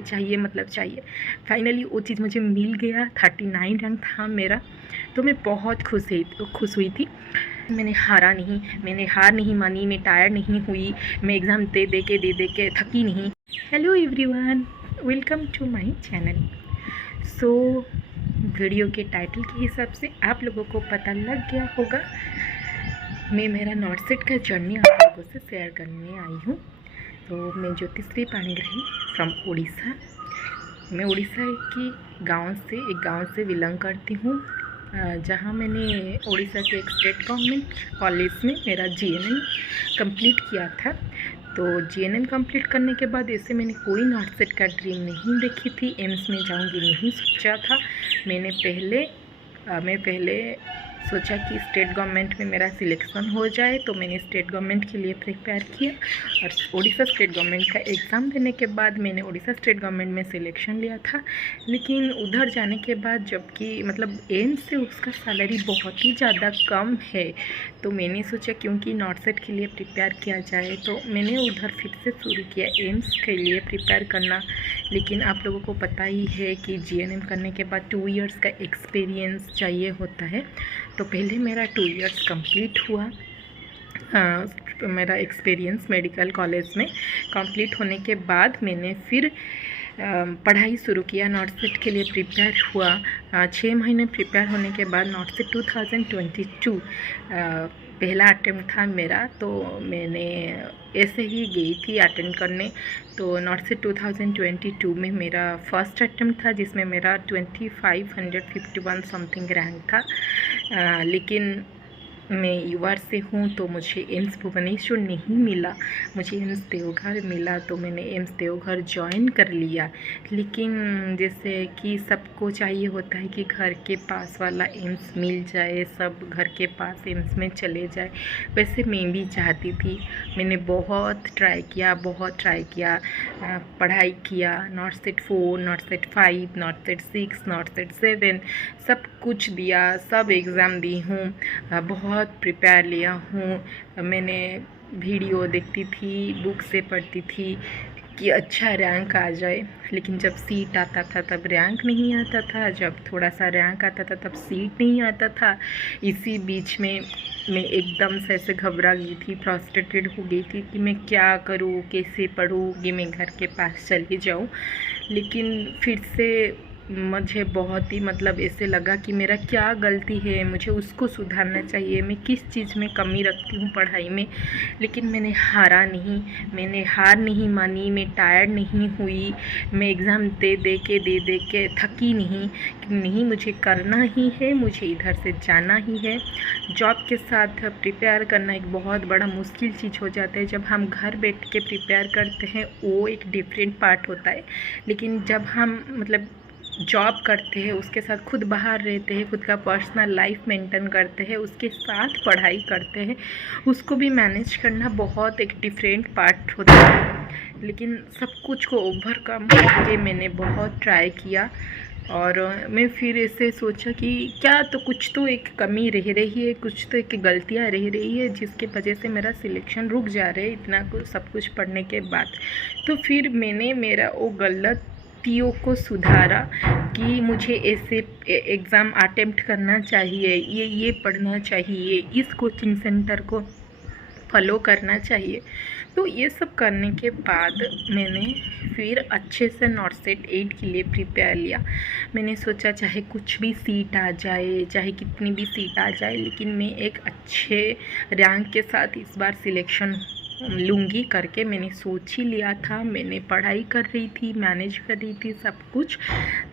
चाहिए, मतलब चाहिए। फाइनली वो चीज़ मुझे मिल गया, 39 रैंक था मेरा, तो मैं बहुत खुश हुई थी। मैंने हार नहीं मानी, मैं टायर्ड नहीं हुई, मैं एग्ज़ाम दे के थकी नहीं। Hello everyone, welcome to my channel. So video के टाइटल के हिसाब से आप लोगों को पता लग गया होगा, मैं मेरा नॉर्थ सेट का जर्नी आप लोगों से शेयर करने आई हूँ। तो मैं ज्योतिश्री पाणिग्राही फ्रॉम उड़ीसा। मैं उड़ीसा एक गांव से बिलोंग करती हूँ, जहाँ मैंने उड़ीसा के एक स्टेट गवर्नमेंट कॉलेज में मेरा जीएनएम कंप्लीट किया था। तो जीएनएम कंप्लीट करने के बाद ऐसे मैंने कोई नॉर्थ सेट का ड्रीम नहीं देखी थी, एम्स में जाऊँगी नहीं सोचा था। मैं पहले सोचा कि स्टेट गवर्नमेंट में मेरा सिलेक्शन हो जाए, तो मैंने स्टेट गवर्नमेंट के लिए प्रिपेयर किया और उड़ीसा स्टेट गवर्नमेंट का एग्ज़ाम देने के बाद मैंने उड़ीसा स्टेट गवर्नमेंट में सिलेक्शन लिया था। लेकिन उधर जाने के बाद, जबकि मतलब एम्स से उसका सैलरी बहुत ही ज़्यादा कम है, तो मैंने सोचा क्योंकि नॉर्थ सेट के लिए प्रिपेयर किया जाए, तो मैंने उधर फिर से शुरू किया एम्स के लिए प्रिपेयर करना। लेकिन आप लोगों को पता ही है कि जीएनएम करने के बाद 2 इयर्स का एक्सपीरियंस चाहिए होता है। तो पहले मेरा 2 इयर्स कंप्लीट हुआ, मेरा एक्सपीरियंस मेडिकल कॉलेज में कंप्लीट होने के बाद मैंने फिर पढ़ाई शुरू किया, नॉर्थ सेट के लिए प्रिपेयर हुआ। 6 महीने प्रिपेयर होने के बाद नॉर्थ सेट 2022 पहला अटेम्प्ट था मेरा, तो मैंने ऐसे ही गई थी अटेंड करने। तो नॉर्थ सेट 2022 में मेरा फर्स्ट अटेम्प्ट था, जिसमें मेरा 2551 समथिंग रैंक था। लेकिन मैं यूआर से हूँ, तो मुझे एम्स भुवनेश्वर नहीं मिला, मुझे एम्स देवघर मिला, तो मैंने एम्स देवघर ज्वाइन कर लिया। लेकिन जैसे कि सबको चाहिए होता है कि घर के पास वाला एम्स मिल जाए, सब घर के पास एम्स में चले जाए, वैसे मैं भी चाहती थी। मैंने बहुत ट्राई किया, पढ़ाई किया, north set 4, north set 5, north set 6, north set 7, सब कुछ दिया, सब एग्ज़ाम दी हूँ, बहुत प्रिपेयर लिया हूँ। मैंने वीडियो देखती थी, बुक से पढ़ती थी कि अच्छा रैंक आ जाए, लेकिन जब सीट आता था तब रैंक नहीं आता था, जब थोड़ा सा रैंक आता था तब सीट नहीं आता था। इसी बीच में मैं एकदम से ऐसे घबरा गई थी, फ्रस्ट्रेटेड हो गई थी कि मैं क्या करूँ, कैसे पढ़ूँ कि मैं घर के पास चली जाऊँ। लेकिन फिर से मुझे बहुत ही मतलब ऐसे लगा कि मेरा क्या गलती है, मुझे उसको सुधारना चाहिए, मैं किस चीज़ में कमी रखती हूँ पढ़ाई में। लेकिन मैंने हार नहीं मानी, मैं टायर्ड नहीं हुई, मैं एग्ज़ाम दे के थकी नहीं कि नहीं, मुझे करना ही है, मुझे इधर से जाना ही है। जॉब के साथ प्रिपेयर करना एक बहुत बड़ा मुश्किल चीज़ हो जाता है। जब हम घर बैठ के प्रिपेयर करते हैं वो एक डिफरेंट पार्ट होता है, लेकिन जब हम मतलब जॉब करते हैं, उसके साथ खुद बाहर रहते हैं, खुद का पर्सनल लाइफ मेंटेन करते हैं, उसके साथ पढ़ाई करते हैं, उसको भी मैनेज करना बहुत एक डिफरेंट पार्ट होता है। लेकिन सब कुछ को ओवरकम करके मैंने बहुत ट्राई किया, और मैं फिर ऐसे सोचा कि क्या तो कुछ तो एक कमी रह रही है, कुछ तो एक गलतियाँ रह रही है, जिसके वजह से मेरा सिलेक्शन रुक जा रहा है इतना कुछ सब कुछ पढ़ने के बाद। तो फिर मैंने मेरा वो गलतियों को सुधारा कि मुझे ऐसे एग्ज़ाम अटेम्प्ट करना चाहिए, ये पढ़ना चाहिए, इस कोचिंग सेंटर को फॉलो करना चाहिए। तो ये सब करने के बाद मैंने फिर अच्छे से नॉर्थ सेट 8 के लिए प्रिपेयर लिया। मैंने सोचा चाहे कुछ भी सीट आ जाए, चाहे कितनी भी सीट आ जाए, लेकिन मैं एक अच्छे रैंक के साथ इस बार सिलेक्शन लूँगी करके मैंने सोच ही लिया था। मैंने पढ़ाई कर रही थी, मैनेज कर रही थी सब कुछ।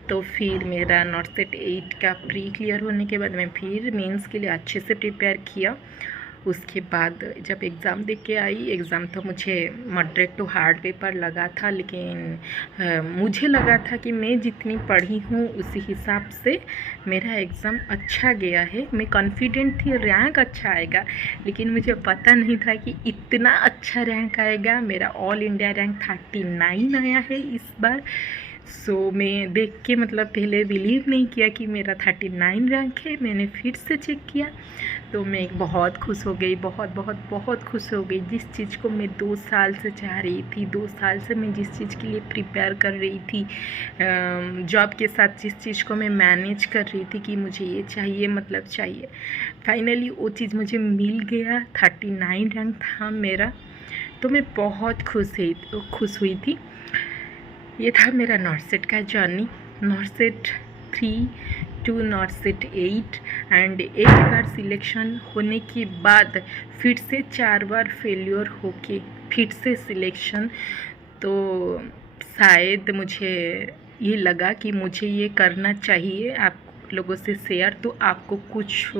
तो फिर मेरा नॉर्थ सेट 8 का प्री क्लियर होने के बाद मैं फिर मेंस के लिए अच्छे से प्रिपेयर किया। उसके बाद जब एग्ज़ाम दे के आई, एग्ज़ाम तो मुझे मॉडरेट टू हार्ड पेपर लगा था, लेकिन मुझे लगा था कि मैं जितनी पढ़ी हूँ उसी हिसाब से मेरा एग्ज़ाम अच्छा गया है, मैं कॉन्फिडेंट थी रैंक अच्छा आएगा। लेकिन मुझे पता नहीं था कि इतना अच्छा रैंक आएगा। मेरा ऑल इंडिया रैंक 39 आया है इस बार। मैं देख के मतलब पहले बिलीव नहीं किया कि मेरा 39 रैंक है। मैंने फिर से चेक किया तो मैं बहुत खुश हो गई, बहुत बहुत बहुत खुश हो गई। जिस चीज़ को मैं 2 साल से चाह रही थी, 2 साल से मैं जिस चीज़ के लिए प्रिपेयर कर रही थी, जॉब के साथ जिस चीज़ को मैं मैनेज कर रही थी कि मुझे ये चाहिए मतलब चाहिए, फाइनली वो चीज़ मुझे मिल गया। 39 रैंक था मेरा, तो मैं बहुत खुश हुई थी। ये था मेरा नॉर्थ का journey, north 3 to north 8। And एक बार सिलेक्शन होने के बाद फिर से 4 बार फेल्योर होके फिर से सिलेक्शन। तो शायद मुझे ये लगा कि मुझे ये करना चाहिए आप लोगों से शेयर, तो आपको कुछ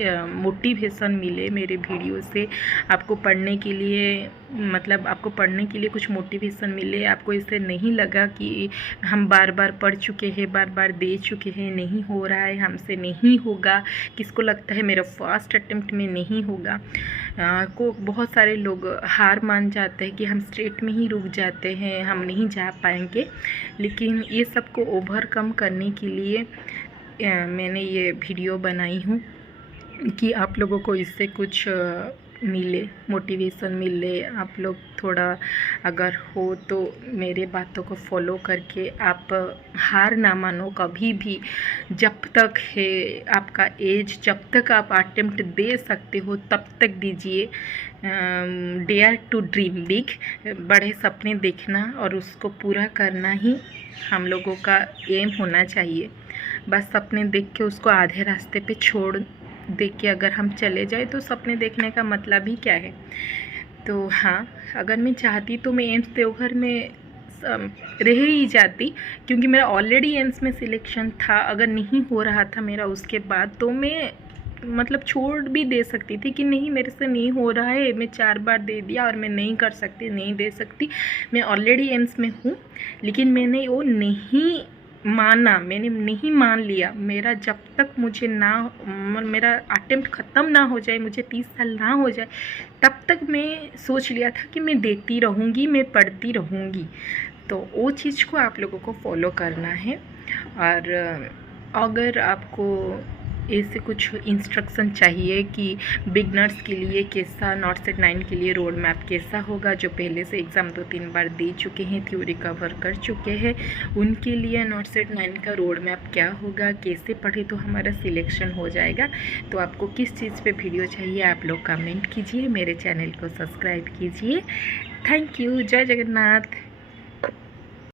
मोटिवेशन मिले मेरे वीडियो से, आपको पढ़ने के लिए मतलब आपको पढ़ने के लिए कुछ मोटिवेशन मिले। आपको इससे नहीं लगा कि हम बार बार पढ़ चुके हैं, बार बार दे चुके हैं, नहीं हो रहा है, हमसे नहीं होगा। किसको लगता है मेरा फर्स्ट अटेम्प्ट में नहीं होगा, को बहुत सारे लोग हार मान जाते हैं कि हम स्ट्रेट में ही रुक जाते हैं, हम नहीं जा पाएंगे। लेकिन ये सब को ओवरकम करने के लिए मैंने ये वीडियो बनाई हूँ कि आप लोगों को इससे कुछ मिले, मोटिवेशन मिले। आप लोग थोड़ा अगर हो तो मेरे बातों को फॉलो करके आप हार ना मानो कभी भी। जब तक है आपका एज, जब तक आप अटेम्प्ट दे सकते हो तब तक दीजिए। डेयर टू ड्रीम बिग, बड़े सपने देखना और उसको पूरा करना ही हम लोगों का एम होना चाहिए। बस सपने देख के उसको आधे रास्ते पे छोड़ देख के अगर हम चले जाए तो सपने देखने का मतलब ही क्या है। तो हाँ, अगर मैं चाहती तो मैं एम्स देवघर में रह ही जाती, क्योंकि मेरा ऑलरेडी एम्स में सिलेक्शन था। अगर नहीं हो रहा था मेरा उसके बाद तो मैं मतलब छोड़ भी दे सकती थी कि नहीं मेरे से नहीं हो रहा है, मैं 4 बार दे दिया और मैं नहीं कर सकती, नहीं दे सकती, मैं ऑलरेडी एम्स में हूँ। लेकिन मैंने वो नहीं माना, मैंने नहीं मान लिया। मेरा जब तक मुझे मेरा अटेम्प्ट ख़त्म ना हो जाए, मुझे 30 साल ना हो जाए, तब तक मैं सोच लिया था कि मैं देती रहूँगी, मैं पढ़ती रहूँगी। तो वो चीज़ को आप लोगों को फॉलो करना है। और अगर आपको ऐसे कुछ इंस्ट्रक्शन चाहिए कि बिगनर्स के लिए कैसा, नॉर्थ 9 के लिए रोड मैप कैसा होगा, जो पहले से एग्ज़ाम 2-3 बार दे चुके हैं, थ्योरी कवर कर चुके हैं, उनके लिए नॉर्थ 9 का रोड मैप क्या होगा, कैसे पढ़े तो हमारा सिलेक्शन हो जाएगा। तो आपको किस चीज़ पे वीडियो चाहिए आप लोग कमेंट कीजिए, मेरे चैनल को सब्सक्राइब कीजिए। Thank you. जय जगन्नाथ।